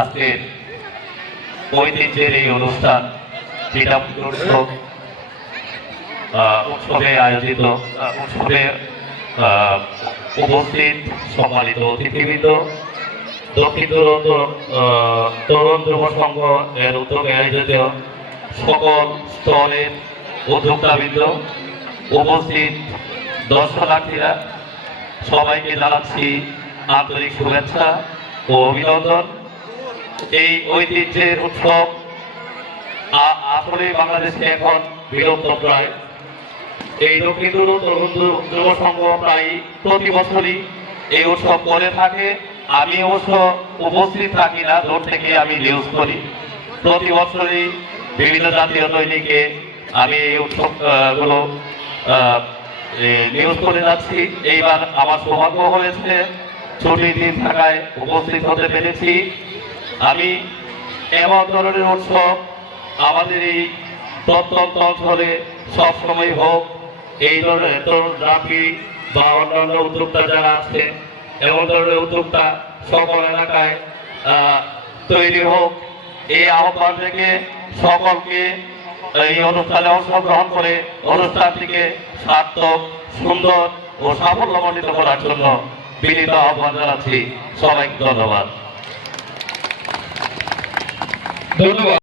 আজকে ঐতিহ্যের এই অনুষ্ঠান উৎসবে আয়োজিত উৎসবে উপস্থিত সম্মানিত অতিথিবৃন্দ, দক্ষিণ তরুণ তরুণ যুব সংঘ এর উদ্যোগে আয়োজিত সকল স্তরের উদ্যোক্তাবৃন্দ, উপস্থিত দর্শনার্থীরা, সবাইকে জানাচ্ছি আন্তরিক শুভেচ্ছা ও অভিনন্দন। এই ঐতিহ্যের উৎসব আসলে বাংলাদেশে এখন বিলুপ্ত প্রায়। এই দক্ষিণ তরুণ প্রায় প্রতি এই উৎসব করে থাকে। আমি অবশ্য উপস্থিত থাকি না, দূর থেকে আমি নিউজ করি। প্রতি বছরই বিভিন্ন জাতীয় দৈনিকে আমি এই উৎসবগুলো নিউজ করে যাচ্ছি। এইবার আমার সৌভাগ্য হয়েছে, ছুটির দিন থাকায় উপস্থিত হতে পেরেছি। আমি এমন ধরনের উৎসব আমাদের এই প্রত্যন্ত অঞ্চলে সবসময় হোক, এই ধরনের তরুণ বা অন্যান্য উদ্যোক্তা যারা আছে, এমন ধরনের উদ্যোক্তা সকল এলাকায় তৈরি হোক, এই আহ্বান থেকে সকলকে এই অনুষ্ঠানে অংশগ্রহণ করে অনুষ্ঠানটিকে সার্থক, সুন্দর ও সাফল্যমণ্ডিত করার জন্য বিনীত আহ্বান জানাচ্ছি। সবাইকে ধন্যবাদ। ধন্যবাদ।